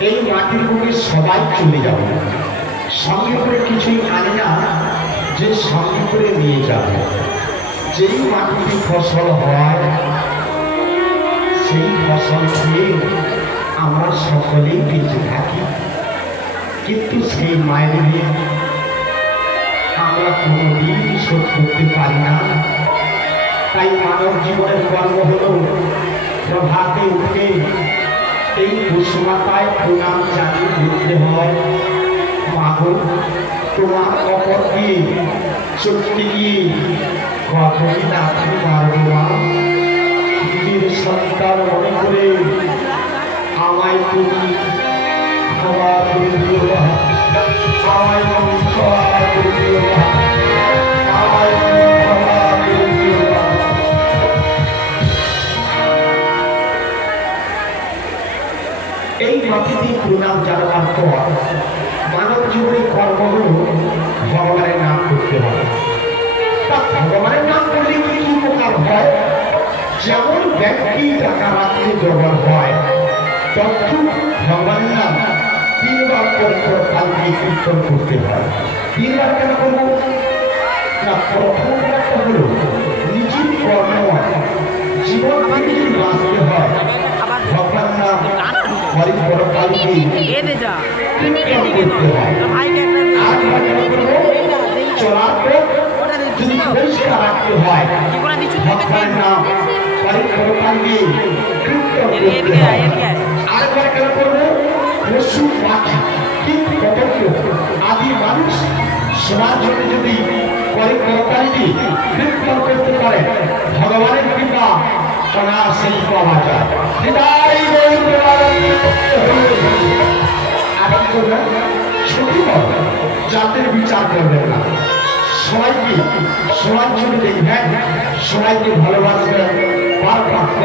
এই মাটির বুকে সবাই চলে যাবে। সঙ্গে করে কিছুই আনি না, যে সঙ্গে করে নিয়ে যাবে। যেই মাটিতে ফসল হয়, সেই ফসল খেয়ে আমরা সকলেই বেঁচে থাকি। কিন্তু সেই মায়ের আমরা কোনোদিন শোধ করতে পারি না। তাই মানব জীবনের কর্ম হল প্রভাতে উঠে এই কুসুমাতায় প্রণাম জানিয়ে বলতে হয়। মাগো তোমার অপর কি? চোখকে কি? কখনই রাখতে পারব না। নিজের সন্তান মনে করে আমায় তুমি না। আমায় তুমি প্রণাম জানাবার পর মানব জীবনে কর্ম হল ভগবানের নাম করতে হবে। ভগবানের নাম করলে কি উপকার হয়? যেমন ব্যক্তি টাকা রাখতে জবর হয় তথ্য ভগবানের নাম তিনবার পবিত্র কালকে কীর্তন করতে হয়। তিনবার কেন করব? না প্রথম হলো নিজের কর্ম জীবন থেকে বাঁচতে হয়। ভগবান নাম আদি মানুষ জন্য যদি পরিকল্পনাটি করতে পারে ভগবানের কৃপা জাতের বিচার করবেন না সবাইকে সবার জন্য দেখবেন সবাইকে ভালোবাসবেন পার প্রাপ্য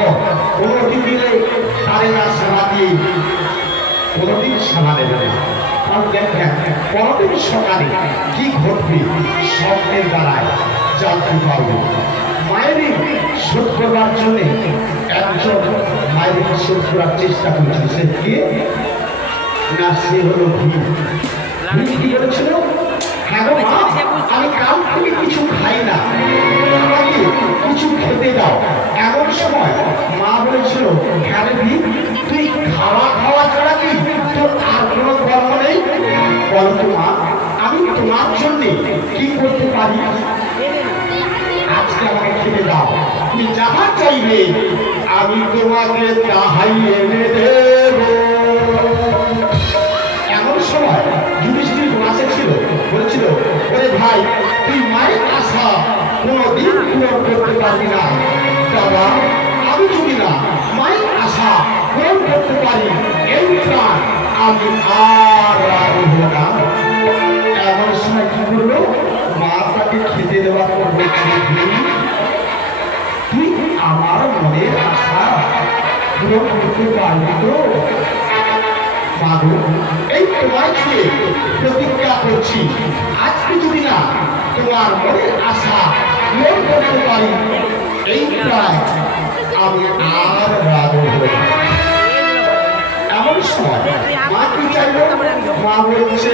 দিনে তারে না সেবা দিয়ে কোনোদিন সেবা দেবে কারণ দেখবেন পরদিন সকালে কি ঘটবে স্বপ্নের দ্বারায় জানতে পারবে মায়ের শোধ করবার জন্য একজন মায়ের শোধ করার চেষ্টা করছে সে কে? না, সে হলো আমি কিছু না। এমন সময় মা বলেছিল হ্যাঁ তুই খাওয়া নেই? মা, আমি তোমার জন্য কি করতে পারি? আজকে আমাকে খেতে দাও তুমি যাহা চাইবে আমি তোমাকে তাহাই এনে দেবো। এমন সময় যুধিষ্ঠির মাসে ছিল বলেছিল ওরে ভাই, তুই মায়ের আশা কোনোদিন পূরণ করতে পারবি না বাবা আমি যদি না। মায়ের আশা পূরণ করতে পারি এই প্রাণ আমি আর করতে পারবি তো এই তোমার ছুঁয়ে প্রতিজ্ঞা করছি আজকে যদি না তোমার মনের আশা পূরণ করতে পারি এই প্রায় আমি আর রাগ। এমন সময় মা কি চাইল মা বলছে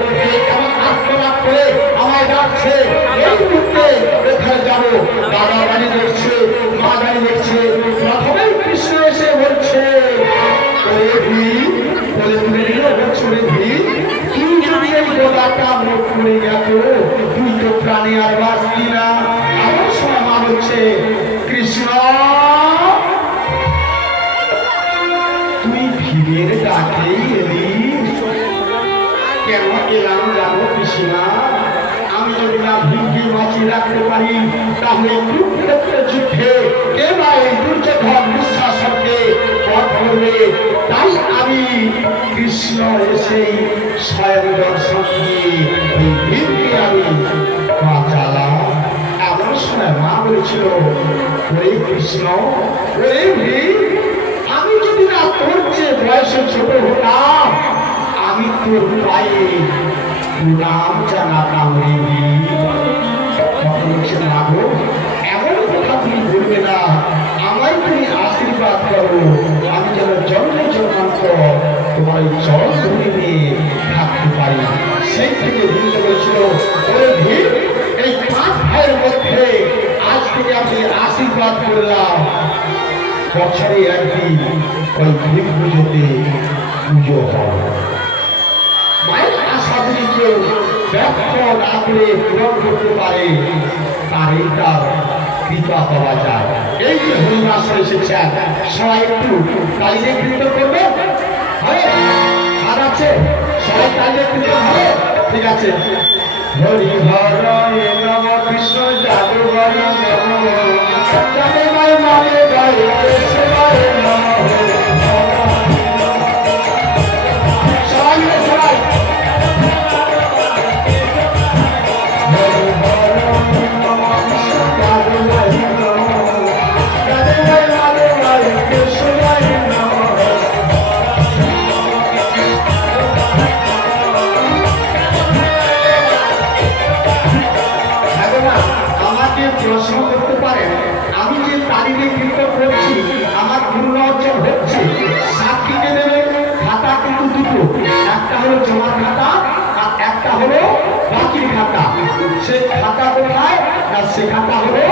মুহূর্তে কোথায় যাব। বাবা বাড়ি দেখছে, মা বাড়ি দেখছে, প্রথমেই কৃষ্ণ এসে বলছে, ওরে ভি ওরে ভি বছরে ভি কি জন্য গোলাটা মুখ করে গেল তুই তো প্রাণী আর বাঁচলি না। আমার সময় হচ্ছে কৃষ্ণ বাঁচিয়ে রাখতে পারি, তাহলে এই যুদ্ধে কে বা দুর্যোধন দুঃশাসনকে পথ করবে তাই আমি কৃষ্ণ এসে স্বয়ং দর্শন দিয়ে এই আমি বাঁচালাম। এমন সময় মা বলেছিল, ওরে কৃষ্ণ, ওরে ভিড় আমি যদি না তোর চেয়ে বয়সে ছোট হতাম, আমি তোর পায়ে নাম জানাতাম রে তখন এই চরণ ধরে নিয়ে থাকতে পারি। সেই থেকে ওরে ভিড় এই পাঁচ ভাইয়ের মধ্যে আজ থেকে আমি আশীর্বাদ করলাম। বছরে একদিন ওই ভীম পুজোতে পুজো হয়। মায়ের আশা যদি কেউ ব্যর্থ না করে পূরণ করতে পারে তারই তার কৃপা পাওয়া যায়। এই যে হরিদাস এসেছেন, সবাই একটু তালিয়ে কৃত করবে হবে আর আছে সবাই তাহলে প্রিয় ঠিক আছে। হরি হর নম কৃষ্ণ সে খাতা কোথায়? না, সে খাতা হলো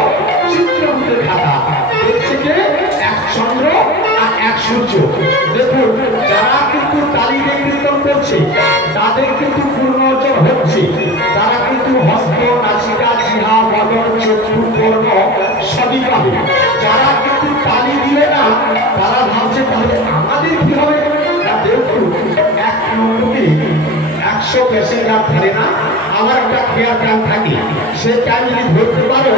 চিত্রগুপ্তের খাতা। হচ্ছে এক চন্দ্র আর এক সূর্য। দেখুন, যারা কিন্তু তালিমে কীর্তন করছে, তাদের কিন্তু পূর্ণ অর্জন হচ্ছে। তারা কিন্তু হস্ত নাসিকা জিহা বদন চক্ষু, কর্ণ সবই পাবে। যারা কিন্তু তালি দিবে না, তারা ভাবছে, তাহলে আমাদের কি হবে? না, দেখুন, এক নম্বরে একশো প্যাসেঞ্জার ধরে না আমার একটা কেয়ার ক্যাম্প থাকে। সে ক্যাম্প যদি ধরতে পারো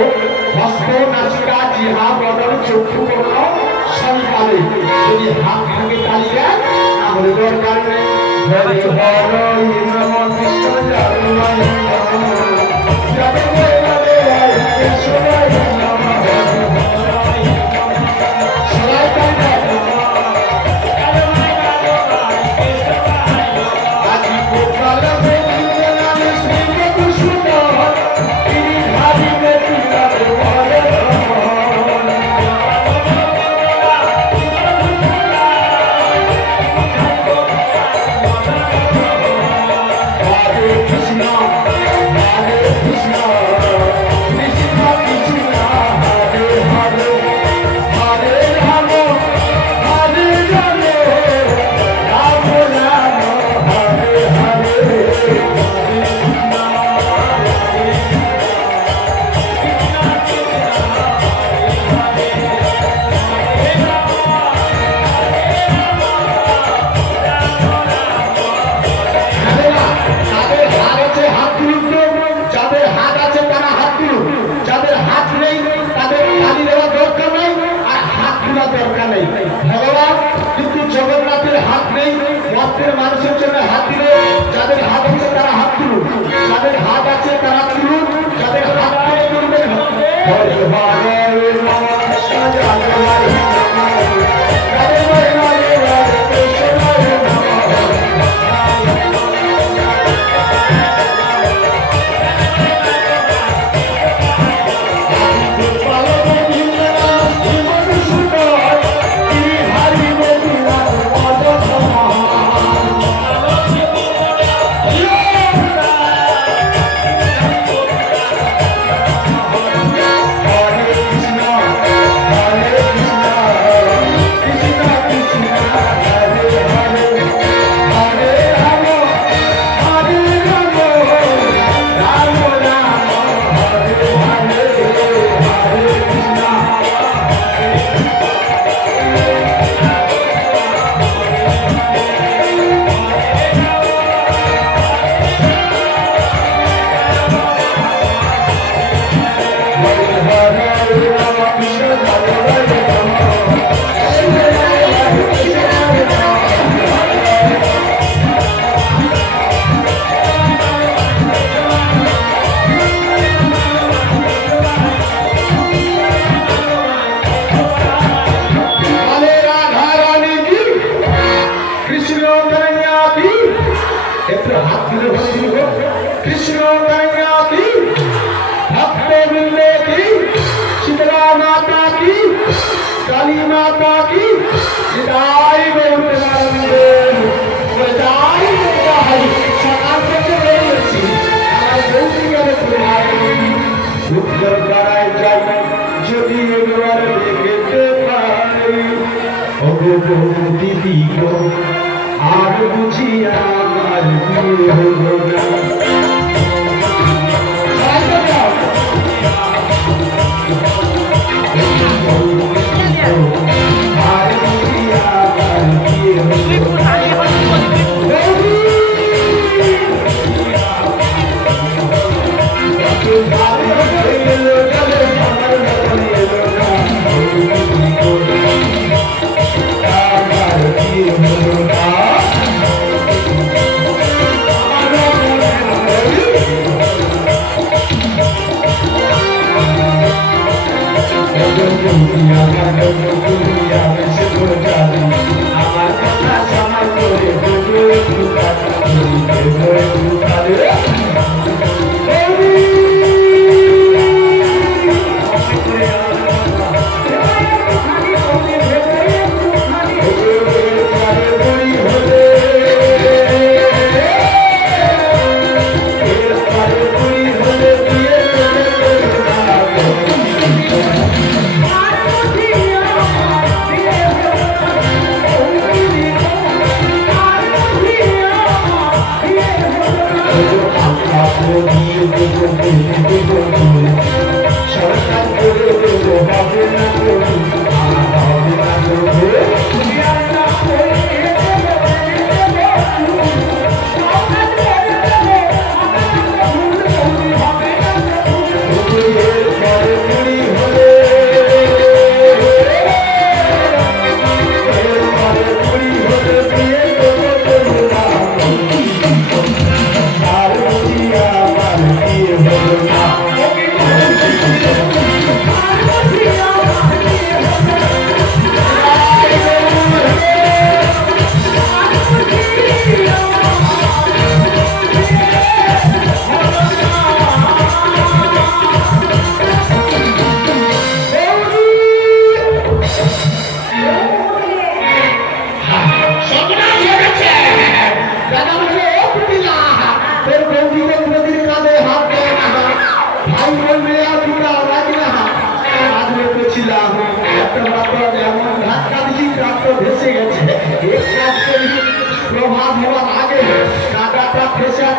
হস্ত নাচিকা জিহা বদল চক্ষু কর্ণ সন্তানে যদি হাত থাকে তালি তাহলে দরকার নেই। হরে হর আর বুঝিয়া আর কি না?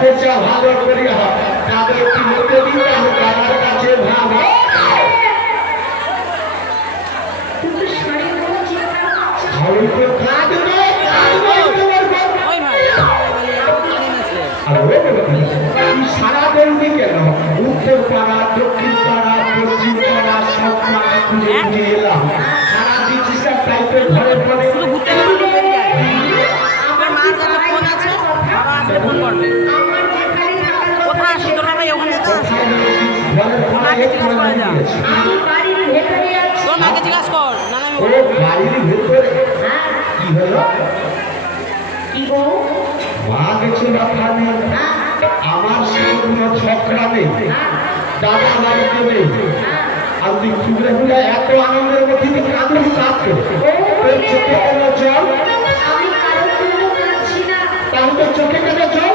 অপেক্ষা ভালো করিয়া তাদের একটি মূল্য দিতে হোক আমার কাছে ভালো। সারা বলবি কেন? উত্তর পাড়া দক্ষিণ পাড়া পশ্চিম পাড়া সব পাড়া খুঁজে এলাম। কোথায় সেই দোকান কর না আমি বাড়ির ভেতরে আমার সঙ্গে ছকরা নেই। দাদা বাড়িতে নেই আনন্দের মধ্যে তুই কাঁদুর কাঁদছো তোর চোখে কেন জল? তাহলে চোখে কেন জল?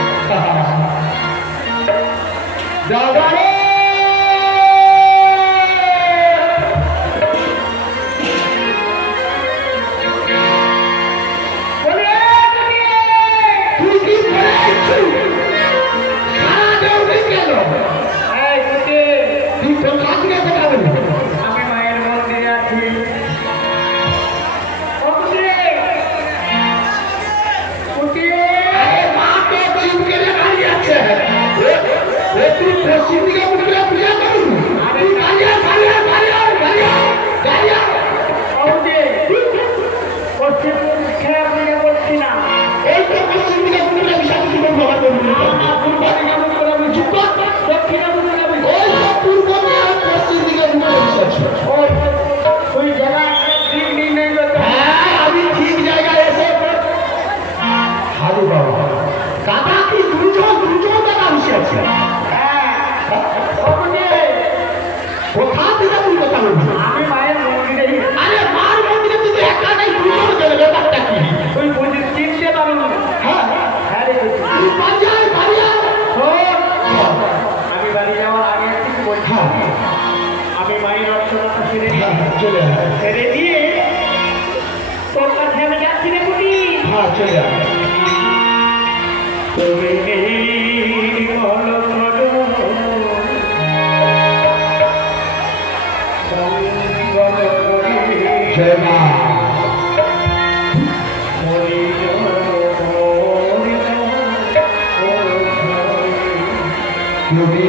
তুমি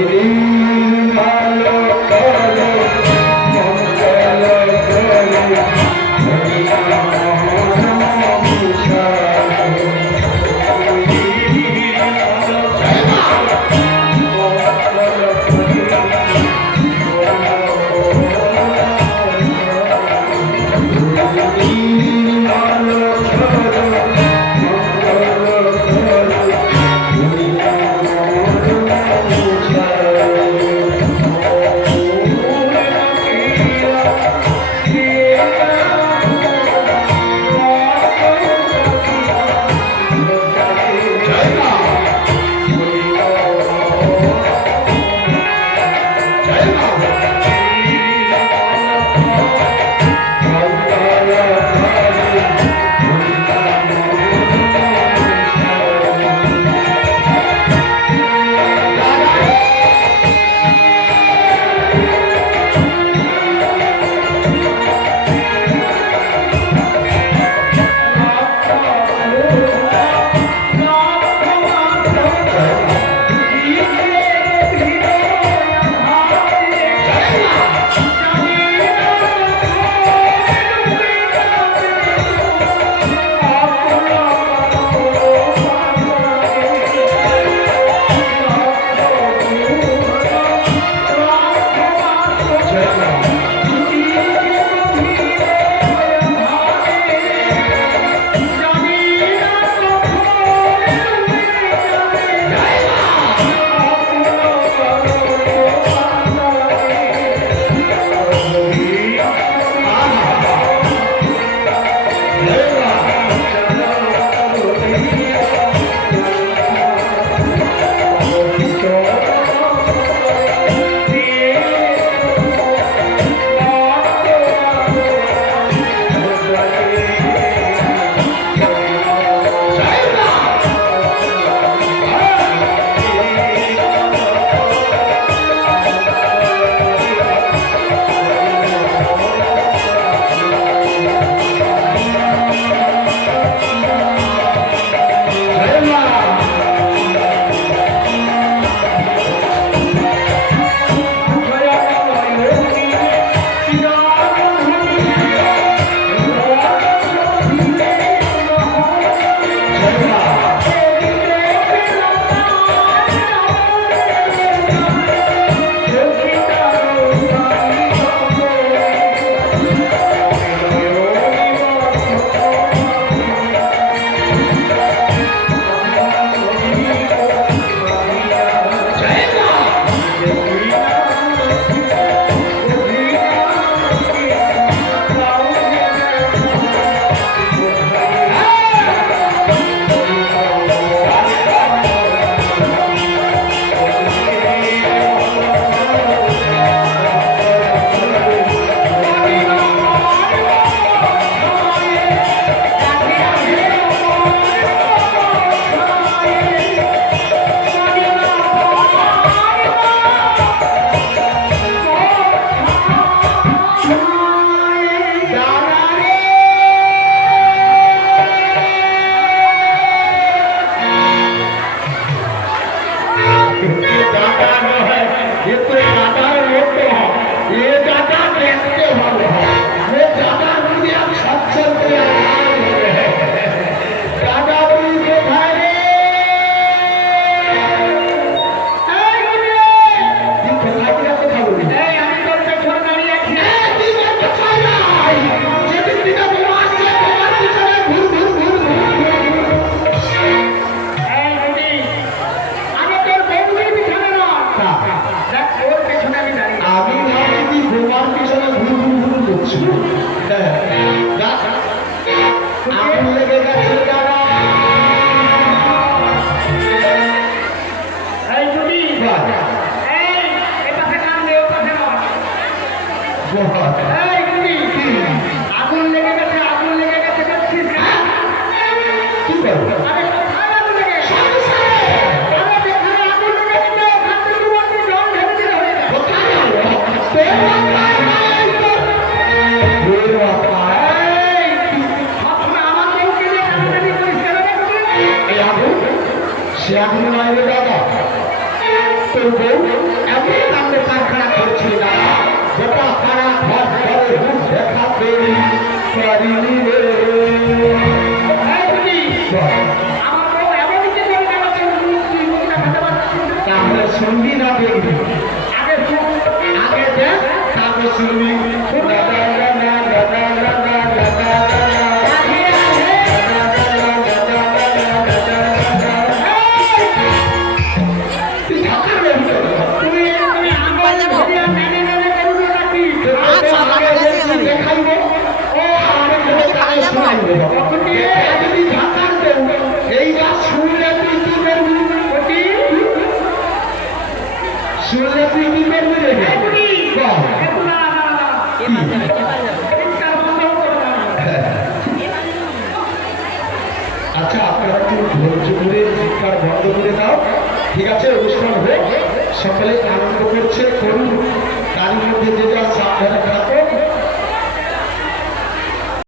ভালো